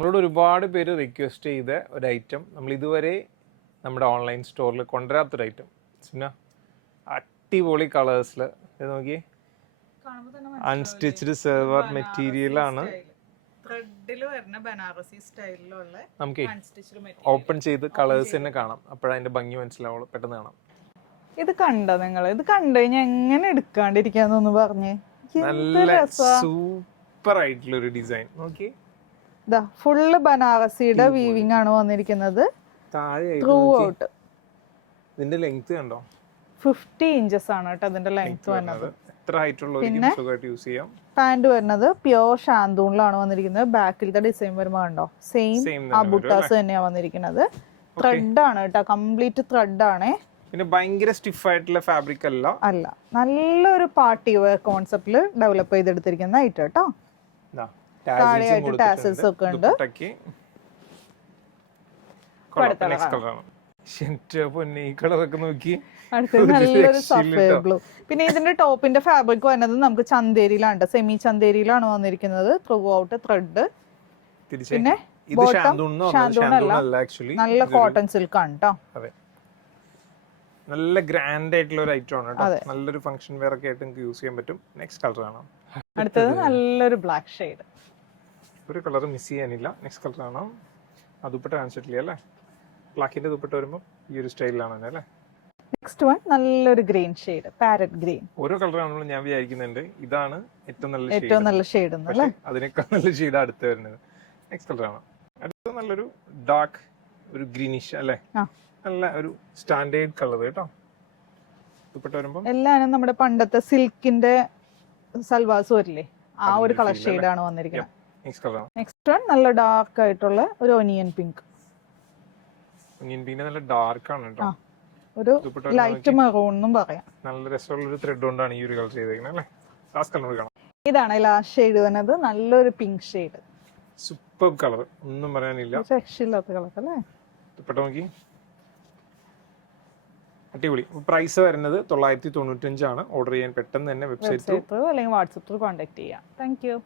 നമ്മളോട് ഒരുപാട് പേര് റിക്വസ്റ്റ് ചെയ്ത ഒരു ഐറ്റം നമ്മൾ ഇതുവരെ നമ്മുടെ ഓൺലൈൻ സ്റ്റോറിൽ കൊണ്ടുവരാത്തൊരു ഐറ്റം. പിന്നെ അടിപൊളി കളേഴ്സിൽ നോക്കി, അൺസ്റ്റിച്ച്ഡ് സെർവർ മെറ്റീരിയലാണ്. നമുക്ക് ഓപ്പൺ ചെയ്ത് കളേഴ്സ് തന്നെ കാണാം, അപ്പോഴതിന്റെ ഭംഗി മനസ്സിലാവുള്ളൂ, പെട്ടെന്ന് കാണാം. ഇത് കണ്ടോ നിങ്ങൾ? ഇത് കണ്ടു കഴിഞ്ഞാൽ എങ്ങനെ എടുക്കാണ്ടിരിക്കാന്നൊന്ന് പറഞ്ഞേ. നല്ല സൂപ്പർ ആയിട്ടുള്ള ഒരു ഡിസൈൻ നോക്കി. ഇതാ ഫുള്ള് ബനാറസിയുടെ വീവിംഗ് ആണ് വന്നിരിക്കുന്നത്. ത്രൂ ഔട്ട് ഇതിന്റെ ലെങ്ത് കണ്ടോ, 50 ഇഞ്ചസ് ആണ് കേട്ടോ ഇതിന്റെ ലെങ്ത് വരുന്നത്. പിന്നെ പാന്റ് വരുന്നത് പ്യോർ ഷാന്തൂണിലാണ് വന്നിരിക്കുന്നത്. ബാക്കിലത്തെ ഡിസൈൻ വരുമ്പോ കണ്ടോ, സെയിം ആ ബുട്ടാസ് തന്നെയാണ് വന്നിരിക്കുന്നത്. ത്രെഡ് ആണ് കേട്ടോ, കംപ്ലീറ്റ് ത്രെഡ് ആണ്. പിന്നെ ഭയങ്കര സ്റ്റിഫ് ആയിട്ടുള്ള ഫാബ്രിക് അല്ല, നല്ലൊരു പാർട്ടി വെയർ കോൺസെപ്റ്റില് ഡെവലപ്പ് ചെയ്തെടുത്തിരിക്കുന്ന ഐറ്റം കേട്ടോ. താഴെയായിട്ട് ടാസൽസ് ഒക്കെ ഉണ്ട്. നല്ലൊരു സഫയർ ബ്ലൂ. പിന്നെ ഇതിന്റെ ടോപ്പിന്റെ ഫാബ്രിക് വരുന്നത് നമുക്ക് ചന്തേരിയിലാണ്, സെമി ചന്തേരിയിലാണ് വന്നിരിക്കുന്നത്. Through out thread. പിന്നെ നല്ല കോട്ടൺ സിൽക്ക് ആണ് കേട്ടോ. നല്ല ഗ്രാൻഡ് ആയിട്ടുള്ള ഒരു ഐറ്റം ആണ് കേട്ടോ. നല്ലൊരു ഫംഗ്ഷൻ വെയർ ഒക്കെ ആയിട്ട് നിങ്ങൾക്ക് യൂസ് ചെയ്യാൻ പറ്റും. നെക്സ്റ്റ് കളർ ആണ്. അടുത്തത് നല്ലൊരു ബ്ലാക്ക് ഷെയ്ഡ്. ഒരു കളർ മിസ് ചെയ്യാനില്ല. നെക്സ്റ്റ് കളർ ആണ്. ആ ദുപ്പട്ട കാണിച്ചിട്ടില്ല അല്ലേ? ബ്ലാക്കിന്റെ ദുപ്പട്ട വരുമ്പോൾ ഈ ഒരു സ്റ്റൈലിലാണ് അല്ലേ? നെക്സ്റ്റ് വൺ നല്ലൊരു ഗ്രീൻ ഷെയ്ഡ്, പാരറ്റ് ഗ്രീൻ. ഓരോ കളർ ആണെങ്കിലും ഞാൻ വിചാരിക്കുന്നുണ്ട് ഇതാണ് ഏറ്റവും നല്ല ഷെയ്ഡ് അല്ലേ? അതിനേക്കാൾ നല്ല ഷെയ്ഡ് അടുത്ത് വരുന്നത്. നെക്സ്റ്റ് കളർ ആണ്. അടുത്ത നല്ലൊരു ഡാർക്ക് ഒരു ഗ്രീനിഷ് അല്ലേ? നല്ല ഒരു സ്റ്റാൻഡേർഡ് കളർ കേട്ടോ. ദുപ്പട്ട വരുമ്പോൾ എല്ലാം നമ്മുടെ പണ്ടത്തെ സിൽക്കിന്റെ സൽവാസ് വരില്ലേ, ആ ഒരു കളർ ഷെയ്ഡ് ആണ് വന്നിരിക്കുന്നത്. നെക്സ്റ്റ് വൺ നല്ല ഡാർക്ക് ആയിട്ടുള്ള ഒരു ഒനിയൻ പിങ്ക്. ഒനിയൻ പിങ്ക് നല്ല ഡാർക്ക് ആണ് കേട്ടോ. ഒരു ലൈറ്റ് മെറൂൺ എന്നും പറയാം. നല്ല രസമുള്ള ഒരു ത്രെഡ് കൊണ്ടാണ് ഈ ഒരു കളർ ചെയ്തേക്കുന്നത് അല്ലേ? ലാസ്റ്റ് കളർ കാണാം. ഇതാണ് ലാസ്റ്റ് ഷെയ്ഡ് വരുന്നത്, നല്ലൊരു പിങ്ക് ഷെയ്ഡ്. സൂപ്പർ കളർ, ഒന്നും പറയാനില്ല. രക്ഷയില്ലാത്ത കളർ അല്ലേ? ദുപ്പട്ട നോക്കി, അടിപൊളി. പ്രൈസ് വരുന്നത് 995 ആണ്. ഓർഡർ ചെയ്യാൻ പെട്ടെന്ന് തന്നെ വെബ്സൈറ്റ് അല്ലെങ്കിൽ വാട്സാപ്പിൽ കോൺടാക്ട് ചെയ്യാം. Thank you.